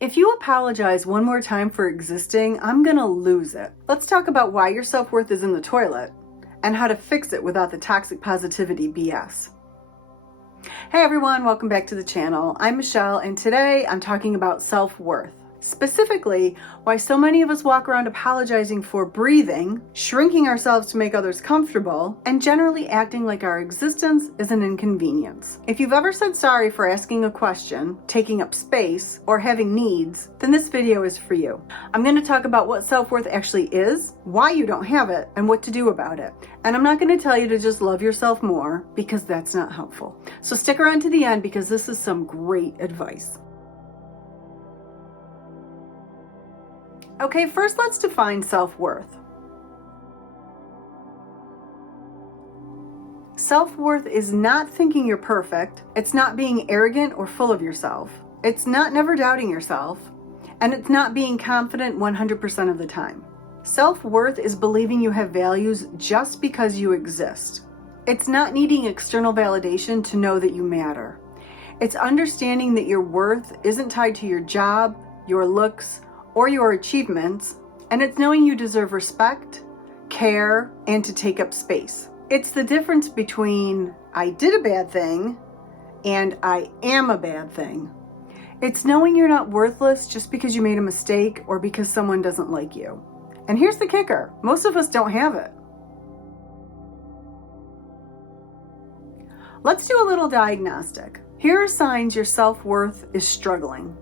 If you apologize one more time for existing, I'm gonna lose it. Let's talk about why your self-worth is in the toilet and how to fix it without the toxic positivity BS. Hey everyone, welcome back to the channel. I'm Michelle, and today I'm talking about self-worth. Specifically, why so many of us walk around apologizing for breathing, shrinking ourselves to make others comfortable, and generally acting like our existence is an inconvenience. If you've ever said sorry for asking a question, taking up space, or having needs, then this video is for you. I'm going to talk about what self-worth actually is, why you don't have it, and what to do about it. And I'm not going to tell you to just love yourself more, because that's not helpful. So stick around to the end because this is some great advice. Okay, first let's define self-worth. Self-worth is not thinking you're perfect, it's not being arrogant or full of yourself, it's not never doubting yourself, and it's not being confident 100% of the time. Self-worth is believing you have values just because you exist. It's not needing external validation to know that you matter. It's understanding that your worth isn't tied to your job, your looks, or your achievements, and it's knowing you deserve respect, care, and to take up space. It's the difference between I did a bad thing and I am a bad thing. It's knowing you're not worthless just because you made a mistake or because someone doesn't like you. And here's the kicker, most of us don't have it. Let's do a little diagnostic. Here are signs your self-worth is struggling.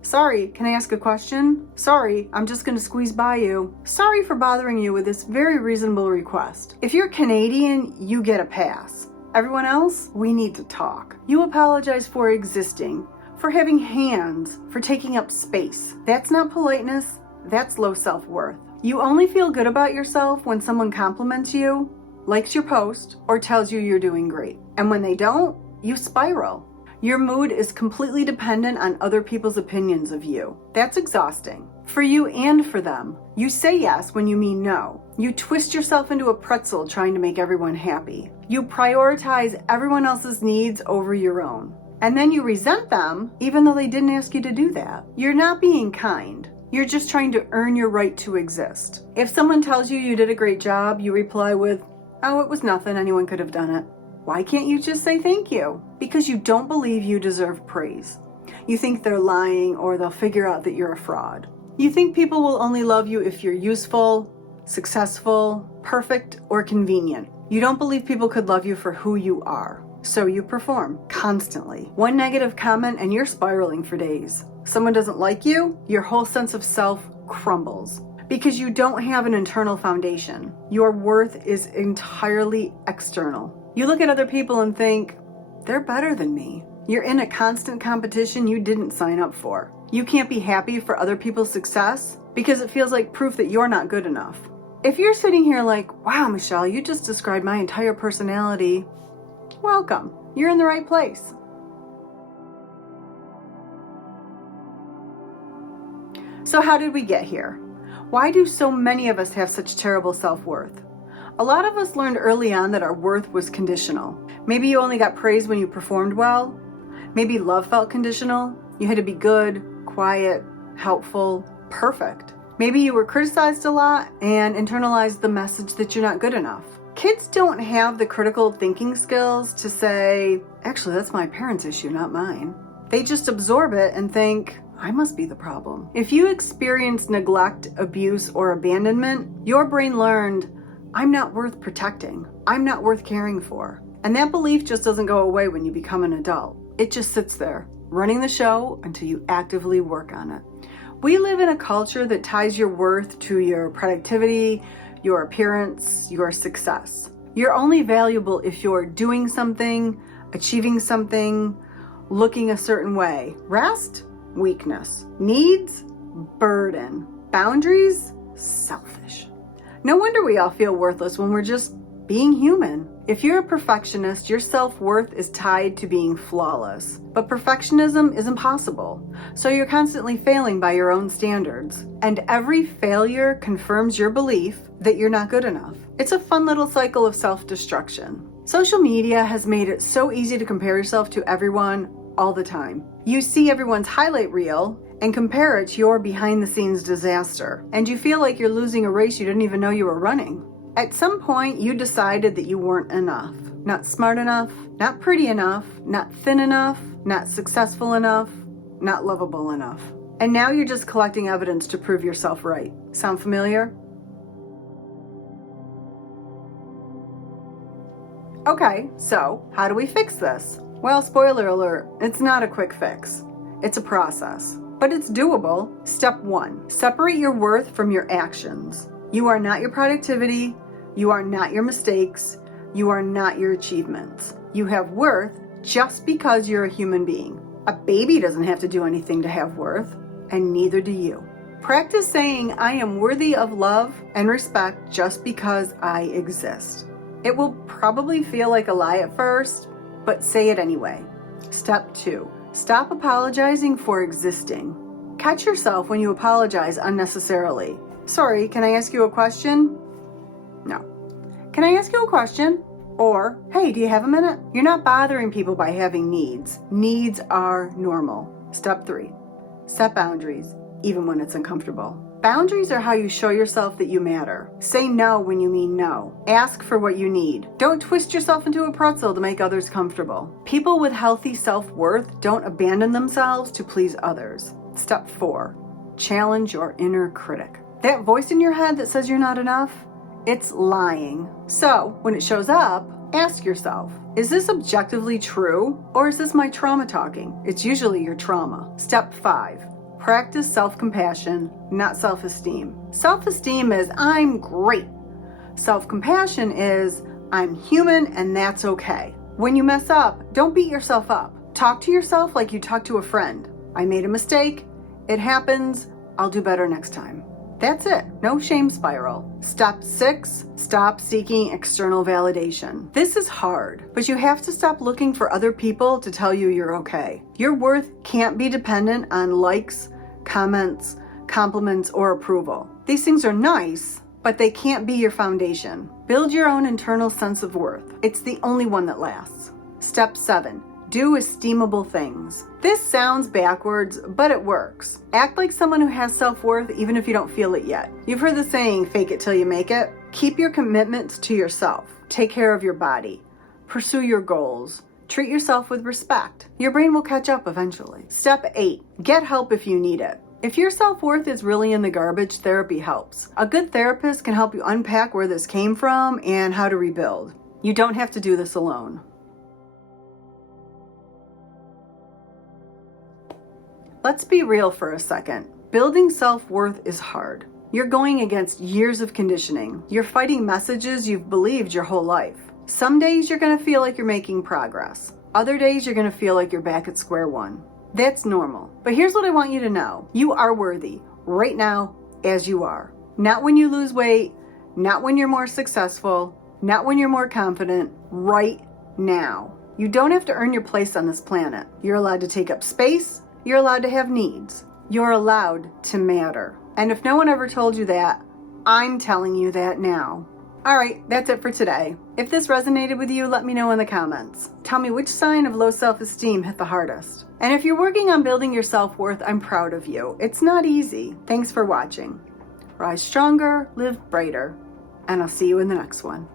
Sorry, can I ask a question? Sorry, I'm just gonna squeeze by you. Sorry for bothering you with this very reasonable request. If you're Canadian, you get a pass. Everyone else, we need to talk. You apologize for existing, for having hands, for taking up space. That's not politeness, that's low self-worth. You only feel good about yourself when someone compliments you, likes your post, or tells you you're doing great. And when they don't, you spiral. Your mood is completely dependent on other people's opinions of you. That's exhausting. For you and for them. You say yes when you mean no. You twist yourself into a pretzel trying to make everyone happy. You prioritize everyone else's needs over your own. And then you resent them even though they didn't ask you to do that. You're not being kind. You're just trying to earn your right to exist. If someone tells you you did a great job, you reply with, "Oh, it was nothing, anyone could have done it." Why can't you just say thank you? Because you don't believe you deserve praise. You think they're lying or they'll figure out that you're a fraud. You think people will only love you if you're useful, successful, perfect, or convenient. You don't believe people could love you for who you are. So you perform constantly. One negative comment and you're spiraling for days. Someone doesn't like you, your whole sense of self crumbles. Because you don't have an internal foundation. Your worth is entirely external. You look at other people and think, they're better than me. You're in a constant competition you didn't sign up for. You can't be happy for other people's success because it feels like proof that you're not good enough. If you're sitting here like, wow, Michelle, you just described my entire personality, welcome. You're in the right place. So how did we get here? Why do so many of us have such terrible self-worth? A lot of us learned early on that our worth was conditional. Maybe you only got praise when you performed well. Maybe love felt conditional. You had to be good, quiet, helpful, perfect. Maybe you were criticized a lot and internalized the message that you're not good enough. Kids don't have the critical thinking skills to say, actually, that's my parents' issue, not mine. They just absorb it and think, I must be the problem. If you experience neglect, abuse, or abandonment, your brain learned, I'm not worth protecting. I'm not worth caring for. And that belief just doesn't go away when you become an adult. It just sits there, running the show until you actively work on it. We live in a culture that ties your worth to your productivity, your appearance, your success. You're only valuable if you're doing something, achieving something, looking a certain way. Rest? Weakness. Needs? Burden. Boundaries? Selfish. No wonder we all feel worthless when we're just being human. If you're a perfectionist, your self-worth is tied to being flawless. But perfectionism is impossible. So you're constantly failing by your own standards. And every failure confirms your belief that you're not good enough. It's a fun little cycle of self-destruction. Social media has made it so easy to compare yourself to everyone all the time. You see everyone's highlight reel and compare it to your behind-the-scenes disaster, and you feel like you're losing a race you didn't even know you were running. At some point, you decided that you weren't enough. Not smart enough, not pretty enough, not thin enough, not successful enough, not lovable enough. And now you're just collecting evidence to prove yourself right. Sound familiar? Okay, so how do we fix this? Well, spoiler alert, it's not a quick fix. It's a process, but it's doable. Step 1, separate your worth from your actions. You are not your productivity. You are not your mistakes. You are not your achievements. You have worth just because you're a human being. A baby doesn't have to do anything to have worth, and neither do you. Practice saying, I am worthy of love and respect just because I exist. It will probably feel like a lie at first, but say it anyway. Step 2, stop apologizing for existing. Catch yourself when you apologize unnecessarily. Sorry, can I ask you a question? No. Can I ask you a question? Or, hey, do you have a minute? You're not bothering people by having needs. Needs are normal. Step 3, set boundaries, even when it's uncomfortable. Boundaries are how you show yourself that you matter. Say no when you mean no. Ask for what you need. Don't twist yourself into a pretzel to make others comfortable. People with healthy self-worth don't abandon themselves to please others. Step 4, challenge your inner critic. That voice in your head that says you're not enough, it's lying. So, when it shows up, ask yourself, is this objectively true, or is this my trauma talking? It's usually your trauma. Step 5, practice self-compassion, not self-esteem. Self-esteem is, I'm great. Self-compassion is, I'm human and that's okay. When you mess up, don't beat yourself up. Talk to yourself like you talk to a friend. I made a mistake. It happens. I'll do better next time. That's it. No shame spiral. Step 6, stop seeking external validation. This is hard, but you have to stop looking for other people to tell you you're okay. Your worth can't be dependent on likes, comments, compliments, or approval. These things are nice, but they can't be your foundation. Build your own internal sense of worth. It's the only one that lasts. Step 7, do esteemable things. This sounds backwards, but it works. Act like someone who has self-worth even if you don't feel it yet. You've heard the saying, fake it till you make it. Keep your commitments to yourself. Take care of your body. Pursue your goals. Treat yourself with respect. Your brain will catch up eventually. Step 8, get help if you need it. If your self-worth is really in the garbage, therapy helps. A good therapist can help you unpack where this came from and how to rebuild. You don't have to do this alone. Let's be real for a second. Building self-worth is hard. You're going against years of conditioning. You're fighting messages you've believed your whole life. Some days you're going to feel like you're making progress. Other days you're going to feel like you're back at square one. That's normal. But here's what I want you to know. You are worthy right now as you are. Not when you lose weight, not when you're more successful, not when you're more confident, right now. You don't have to earn your place on this planet. You're allowed to take up space. You're allowed to have needs. You're allowed to matter. And if no one ever told you that, I'm telling you that now. All right, that's it for today. If this resonated with you, let me know in the comments. Tell me which sign of low self-esteem hit the hardest. And if you're working on building your self-worth, I'm proud of you. It's not easy. Thanks for watching. Rise stronger, live brighter, and I'll see you in the next one.